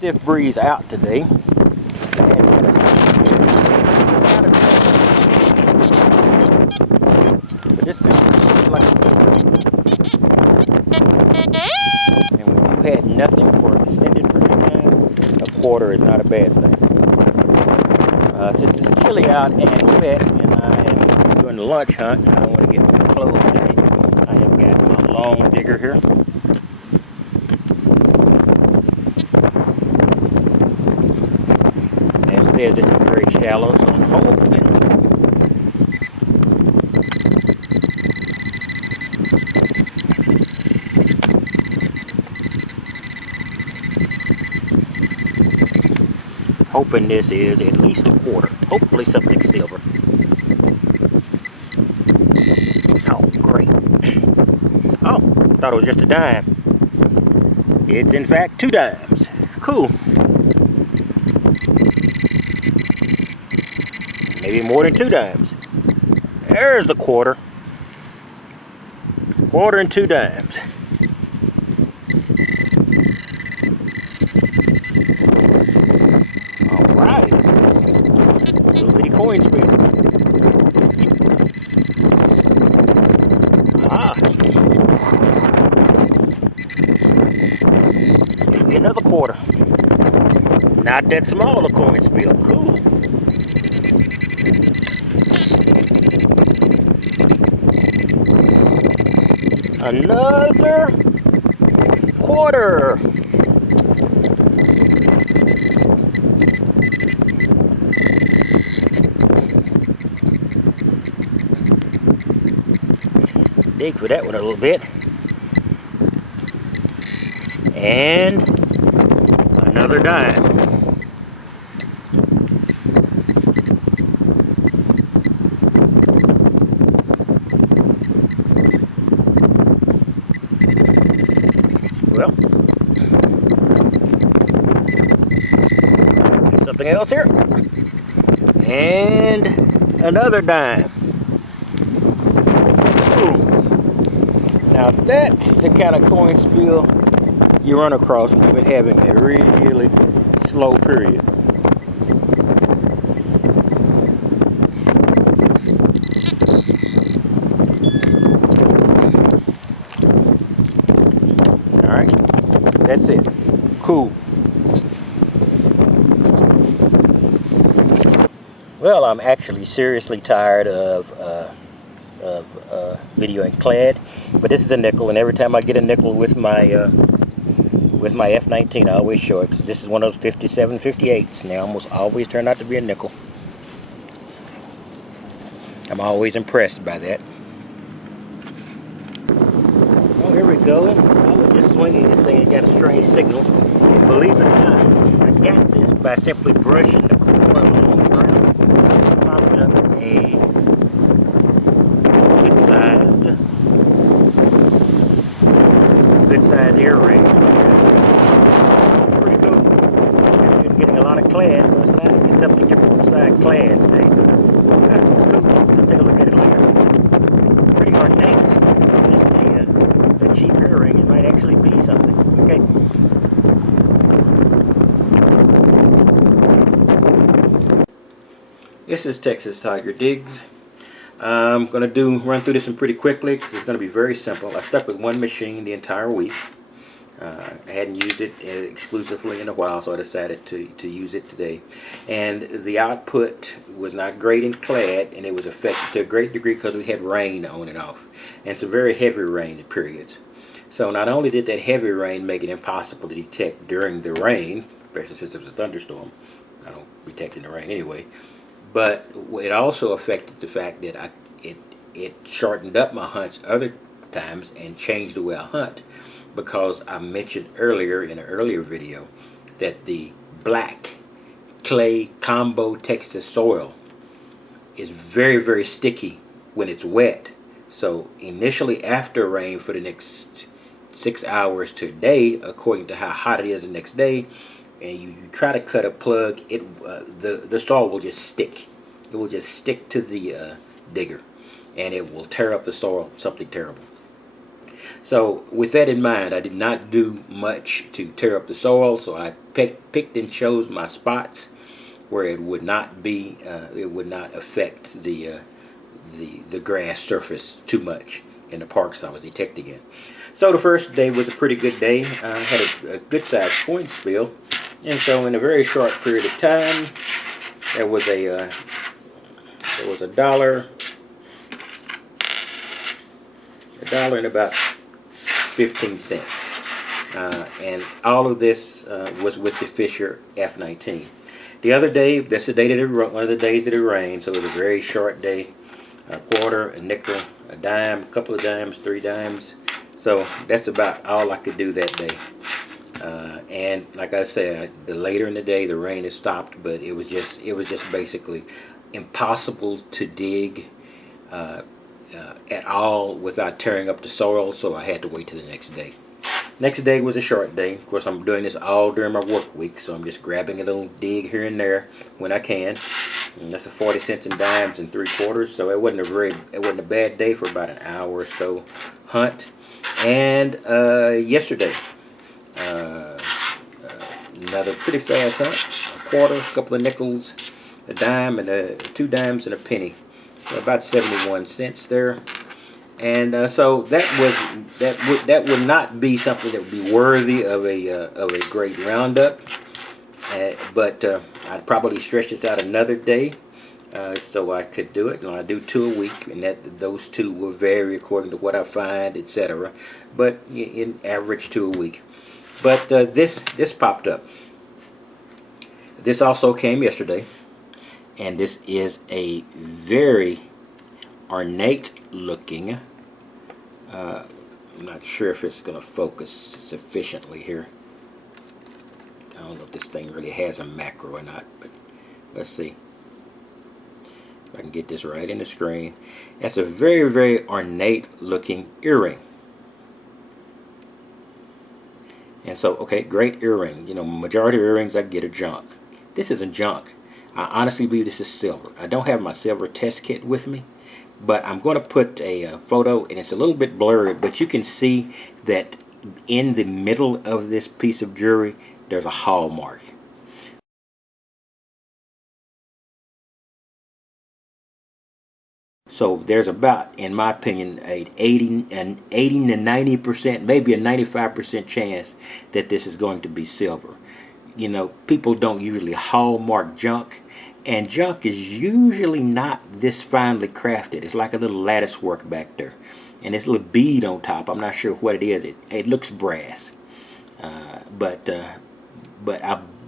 stiff breeze out today. But this sounds like a quarter. And when you had nothing for an extended period of time, a quarter is not a bad thing. Since it's chilly out and wet, and I am doing the lunch hunt, I don't want to get too close today. I have got my long digger here. And it says it's very shallow, so I'm hoping this is at least a quarter. Hopefully something silver. Oh, great. Oh, thought it was just a dime. It's in fact 2 dimes. Cool. Maybe more than 2 dimes. There's the quarter. Quarter and 2 dimes. Alright. Little bitty coin spin. Ah. Maybe another quarter. Not that small a coin spill. Cool. Another quarter. Dig for that one a little bit. And another dime. Well, something else here. And another dime. Ooh. Now that's the kind of coin spill you run across when you've been having a really slow period. Alright, that's it. Cool. Well, I'm actually seriously tired of videoing clad, but this is a nickel, and every time I get a nickel with my F19, I always show it, because this is one of those 57, 58s, and they almost always turn out to be a nickel. I'm always impressed by that. Oh, here we go. I was just swinging this thing and got a strange signal, and believe it or not, I got this by simply brushing the core along the ground. Popped up a good sized earring. Pretty cool. I've been getting a lot of clad, so it's nice to get something different besides clad today. So that was cool. Let's still take a look at it later. Pretty ornate. Just a cheap earring. It might actually be something. Okay. This is Texas Tiger Digs. I'm going to run through this one pretty quickly because it's going to be very simple. I stuck with one machine the entire week. I hadn't used it exclusively in a while, so I decided to use it today. And the output was not great in clad, and it was affected to a great degree because we had rain on and off. And it's a very heavy rain at periods. So not only did that heavy rain make it impossible to detect during the rain, especially since it was a thunderstorm. I don't detect in the rain anyway. But it also affected the fact that it shortened up my hunts other times and changed the way I hunt, because I mentioned earlier in an earlier video that the black clay combo Texas soil is very sticky when it's wet. So initially after rain for the next 6 hours to a day, according to how hot it is the next day, and you try to cut a plug, the soil will just stick. It will just stick to the digger, and it will tear up the soil, something terrible. So with that in mind, I did not do much to tear up the soil, so I picked and chose my spots where it would not be, it would not affect the grass surface too much in the parks I was detecting in. So the first day was a pretty good day. I had a good sized corn spill, and so in a very short period of time, there was a dollar and about 15 cents, and all of this was with the Fisher F19. The other day, that's the day that one of the days that it rained, so it was a very short day. A quarter, a nickel, a dime, a couple of dimes, 3 dimes. So that's about all I could do that day. And like I said, the later in the day, the rain had stopped, but it was just basically impossible to dig at all without tearing up the soil. So I had to wait till the next day. Next day was a short day. Of course, I'm doing this all during my work week, so I'm just grabbing a little dig here and there when I can. And that's a 40 cents and dimes and 3/4. So it wasn't a bad day for about an hour or so hunt. And yesterday, another pretty fast hunt. A quarter, a couple of nickels, a dime, and 2 dimes and a penny. So about 71 cents there. And so that would not be something that would be worthy of a great roundup, but I'd probably stretch this out another day so I could do it. And I do 2 a week, and those 2 will vary according to what I find, etc. But in average 2 a week. But this popped up. This also came yesterday, and this is a very ornate looking. I'm not sure if it's going to focus sufficiently here. I don't know if this thing really has a macro or not, but let's see if I can get this right in the screen. That's a very, very ornate looking earring. And so, okay, great earring. You know, majority of earrings I get are junk. This isn't junk. I honestly believe this is silver. I don't have my silver test kit with me, but I'm going to put a photo, and it's a little bit blurred, but you can see that in the middle of this piece of jewelry, there's a hallmark. So there's about, in my opinion, an 80 to 90%, maybe a 95% chance that this is going to be silver. You know, people don't usually hallmark junk. And junk is usually not this finely crafted. It's like a little lattice work back there. And this little bead on top, I'm not sure what it is. It looks brass. But I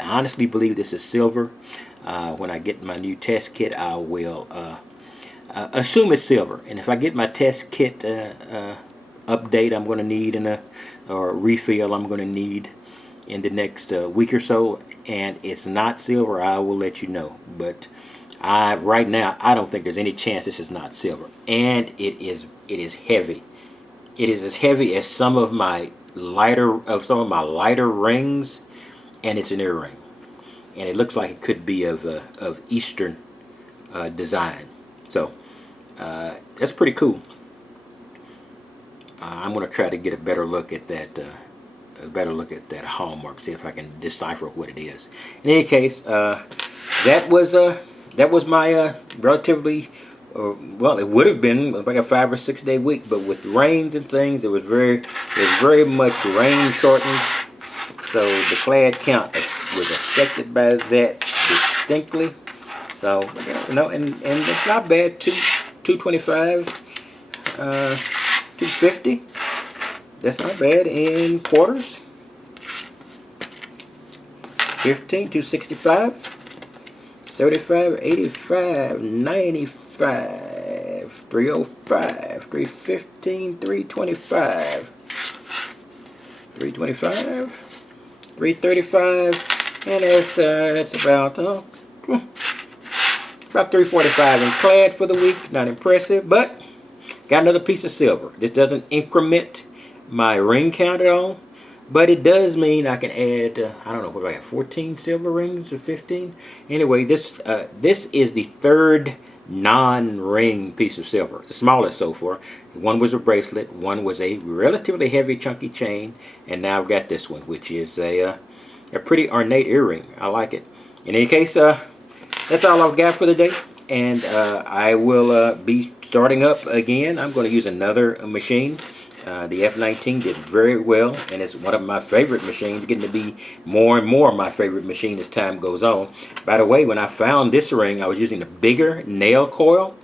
honestly believe this is silver. When I get my new test kit, I will assume it's silver. And if I get my test kit update I'm going to need or refill I'm going to need in the next week or so, and it's not silver, I will let you know. But right now I don't think there's any chance this is not silver. And it is heavy. It is as heavy as some of my lighter rings, and it's an earring. And it looks like it could be of Eastern design. So that's pretty cool. I'm going to try to get a better look at that. Hallmark, see if I can decipher what it is. In any case, that was my relatively, well, it would have been like a 5 or 6 day week, but with rains and things, it was very much rain shortened. So the clad count was affected by that distinctly. So you know, and it's not bad. 225, 250. That's not bad in quarters. 15, 265, 75, 85, 95, 305, 315, 325, 325, 335, and that's about 345 in clad for the week. Not impressive, but got another piece of silver. This doesn't increment my ring count at all, but it does mean I can add I don't know what do I have, 14 silver rings or 15. Anyway, this is the third non-ring piece of silver, the smallest so far. One was a bracelet, one was a relatively heavy chunky chain, and now I've got this one, which is a pretty ornate earring. I like it. In any case, that's all I've got for the day, and I will be starting up again. I'm going to use another machine. The F19 did very well, and it's one of my favorite machines, getting to be more and more my favorite machine as time goes on. By the way, when I found this ring, I was using a bigger nail coil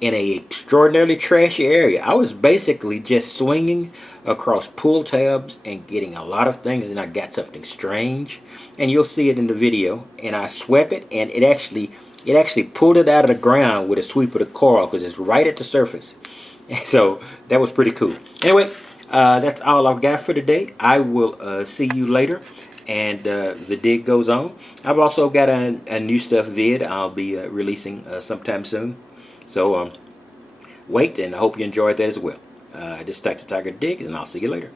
in a extraordinarily trashy area. I was basically just swinging across pull tabs and getting a lot of things, and I got something strange, and you'll see it in the video. And I swept it, and it actually pulled it out of the ground with a sweep of the coil, because it's right at the surface. So that was pretty cool. Anyway, that's all I've got for today. I will see you later, and the dig goes on. I've also got a new stuff vid I'll be releasing sometime soon. So wait, and I hope you enjoyed that as well. This is Taxi Tiger Dig, and I'll see you later.